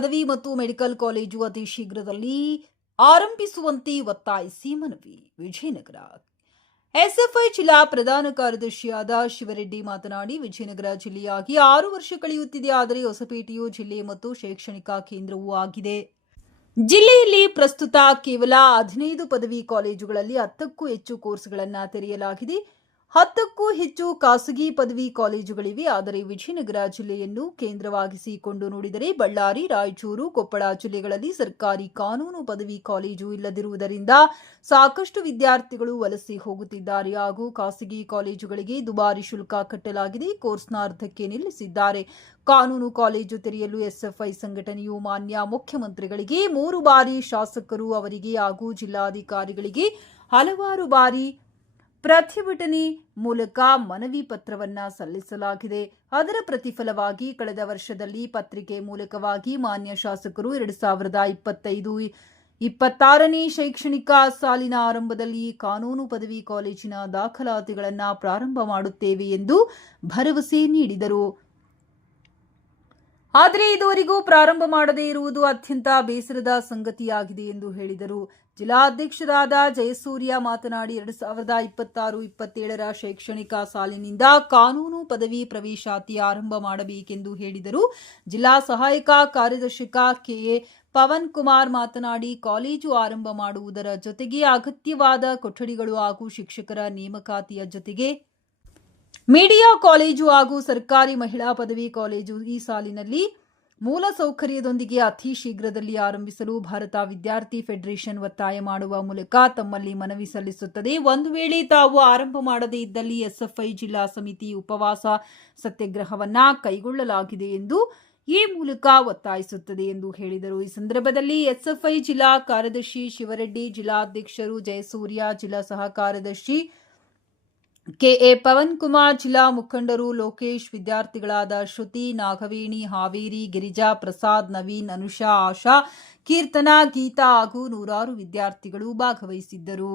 ಪದವಿ ಮತ್ತು medical college ಅತಿ ಶೀಘ್ರದಲ್ಲಿ ಆರಂಭಿಸುವಂತೆ ಒತ್ತಾಯಿಸಿ ಮನವಿ. ವಿಜಯನಗರ ಎಸ್ಎಫ್ಐ ಜಿಲ್ಲಾ ಪ್ರಧಾನ ಕಾರ್ಯದರ್ಶಿಯಾದ ಶಿವರೆಡ್ಡಿ ಮಾತನಾಡಿ, ವಿಜಯನಗರ ಜಿಲ್ಲೆಯಾಗಿ 6 ವರ್ಷ ಕಳೆಯುತ್ತಿದೆ. ಆದರೆ ಹೊಸಪೇಟೆಯು ಜಿಲ್ಲೆ ಮತ್ತು ಶೈಕ್ಷಣಿಕ ಕೇಂದ್ರವೂ ಆಗಿದೆ. ಜಿಲ್ಲೆಯಲ್ಲಿ ಪ್ರಸ್ತುತ ಕೇವಲ 15 ಪದವಿ ಕಾಲೇಜುಗಳಲ್ಲಿ 10ಕ್ಕೂ ಹೆಚ್ಚು ಕೋರ್ಸ್ಗಳನ್ನು ತೆರೆಯಲಾಗಿದೆ. 10ಕ್ಕೂ ಹೆಚ್ಚು ಖಾಸಗಿ ಪದವಿ ಕಾಲೇಜುಗಳಿವೆ. ಆದರೆ ವಿಜಯನಗರ ಜಿಲ್ಲೆಯನ್ನು ಕೇಂದ್ರವಾಗಿಸಿಕೊಂಡು ನೋಡಿದರೆ ಬಳ್ಳಾರಿ, ರಾಯಚೂರು, ಕೊಪ್ಪಳ ಜಿಲ್ಲೆಗಳಲ್ಲಿ ಸರ್ಕಾರಿ ಕಾನೂನು ಪದವಿ ಕಾಲೇಜು ಇಲ್ಲದಿರುವುದರಿಂದ ಸಾಕಷ್ಟು ವಿದ್ಯಾರ್ಥಿಗಳು ವಲಸೆ ಹೋಗುತ್ತಿದ್ದಾರೆ ಹಾಗೂ ಖಾಸಗಿ ಕಾಲೇಜುಗಳಿಗೆ ದುಬಾರಿ ಶುಲ್ಕ ಕಟ್ಟಲಾಗಿದೆ. ಕೋರ್ಸ್ನ ಅರ್ಧಕ್ಕೆ ನಿಲ್ಲಿಸಿದ್ದಾರೆ. ಕಾನೂನು ಕಾಲೇಜು ತೆರೆಯಲು ಎಸ್ಎಫ್ಐ ಸಂಘಟನೆಯು ಮಾನ್ಯ ಮುಖ್ಯಮಂತ್ರಿಗಳಿಗೆ 3 ಬಾರಿ, ಶಾಸಕರು ಅವರಿಗೆ ಹಾಗೂ ಜಿಲ್ಲಾಧಿಕಾರಿಗಳಿಗೆ ಹಲವಾರು ಬಾರಿ ಪ್ರತಿಭಟನೆ ಮೂಲಕ ಮನವಿ ಪತ್ರವನ್ನು ಸಲ್ಲಿಸಲಾಗಿದೆ. ಅದರ ಪ್ರತಿಫಲವಾಗಿ ಕಳೆದ ವರ್ಷದಲ್ಲಿ ಪತ್ರಿಕೆ ಮೂಲಕವಾಗಿ ಮಾನ್ಯ ಶಾಸಕರು 2025-26ನೇ ಶೈಕ್ಷಣಿಕ ಸಾಲಿನ ಆರಂಭದಲ್ಲಿ ಕಾನೂನು ಪದವಿ ಕಾಲೇಜಿನ ದಾಖಲಾತಿಗಳನ್ನು ಪ್ರಾರಂಭ ಮಾಡುತ್ತೇವೆ ಎಂದು ಭರವಸೆ ನೀಡಿದರು. ಆದರೆ ಇದುವರೆಗೂ ಪ್ರಾರಂಭ ಮಾಡದೇ ಇರುವುದು ಅತ್ಯಂತ ಬೇಸರದ ಸಂಗತಿಯಾಗಿದೆ ಎಂದು ಹೇಳಿದರು. ಜಿಲ್ಲಾಧ್ಯಕ್ಷರಾದ ಜಯಸೂರ್ಯ ಮಾತನಾಡಿ, 2026-27ರ ಶೈಕ್ಷಣಿಕ ಸಾಲಿನಿಂದ ಕಾನೂನು ಪದವಿ ಪ್ರವೇಶಾತಿ ಆರಂಭ ಮಾಡಬೇಕೆಂದು ಹೇಳಿದರು. ಜಿಲ್ಲಾ ಸಹಾಯಕ ಕಾರ್ಯದರ್ಶಕ ಕೆಎ ಪವನ್ ಕುಮಾರ್ ಮಾತನಾಡಿ, ಕಾಲೇಜು ಆರಂಭ ಮಾಡುವುದರ ಜೊತೆಗೆ ಅಗತ್ಯವಾದ ಕೊಠಡಿಗಳು ಹಾಗೂ ಶಿಕ್ಷಕರ ನೇಮಕಾತಿಯ ಜೊತೆಗೆ ಮೀಡಿಯಾ ಕಾಲೇಜು ಹಾಗೂ ಸರ್ಕಾರಿ ಮಹಿಳಾ ಪದವಿ ಕಾಲೇಜು ಈ ಸಾಲಿನಲ್ಲಿ ಮೂಲ ಸೌಕರ್ಯದೊಂದಿಗೆ ಅತಿ ಶೀಘ್ರದಲ್ಲಿ ಆರಂಭಿಸಲು ಭಾರತ ವಿದ್ಯಾರ್ಥಿ ಫೆಡರೇಷನ್ ಒತ್ತಾಯ ಮಾಡುವ ಮೂಲಕ ತಮ್ಮಲ್ಲಿ ಮನವಿ ಸಲ್ಲಿಸುತ್ತದೆ. ಒಂದು ವೇಳೆ ತಾವು ಆರಂಭ ಮಾಡದೇ ಇದ್ದಲ್ಲಿ ಎಸ್ಎಫ್ಐ ಜಿಲ್ಲಾ ಸಮಿತಿ ಉಪವಾಸ ಸತ್ಯಾಗ್ರಹವನ್ನ ಕೈಗೊಳ್ಳಲಾಗಿದೆ ಎಂದು ಈ ಮೂಲಕ ಒತ್ತಾಯಿಸುತ್ತದೆ ಎಂದು ಹೇಳಿದರು. ಈ ಸಂದರ್ಭದಲ್ಲಿ ಎಸ್ಎಫ್ಐ ಜಿಲ್ಲಾ ಕಾರ್ಯದರ್ಶಿ ಶಿವರೆಡ್ಡಿ, ಜಿಲ್ಲಾಧ್ಯಕ್ಷರು ಜಯಸೂರ್ಯ, ಜಿಲ್ಲಾ ಸಹ ಕಾರ್ಯದರ್ಶಿ ಕೆಎ ಪವನ್ ಕುಮಾರ್, ಜಿಲ್ಲಾ ಮುಖಂಡರು ಲೋಕೇಶ್, ವಿದ್ಯಾರ್ಥಿಗಳಾದ ಶ್ರುತಿ, ನಾಗವೇಣಿ, ಹಾವೇರಿ, ಗಿರಿಜಾ, ಪ್ರಸಾದ್, ನವೀನ್, ಅನುಷಾ, ಆಶಾ, ಕೀರ್ತನಾ, ಗೀತಾ ಹಾಗೂ ನೂರಾರು ವಿದ್ಯಾರ್ಥಿಗಳು ಭಾಗವಹಿಸಿದ್ದರು.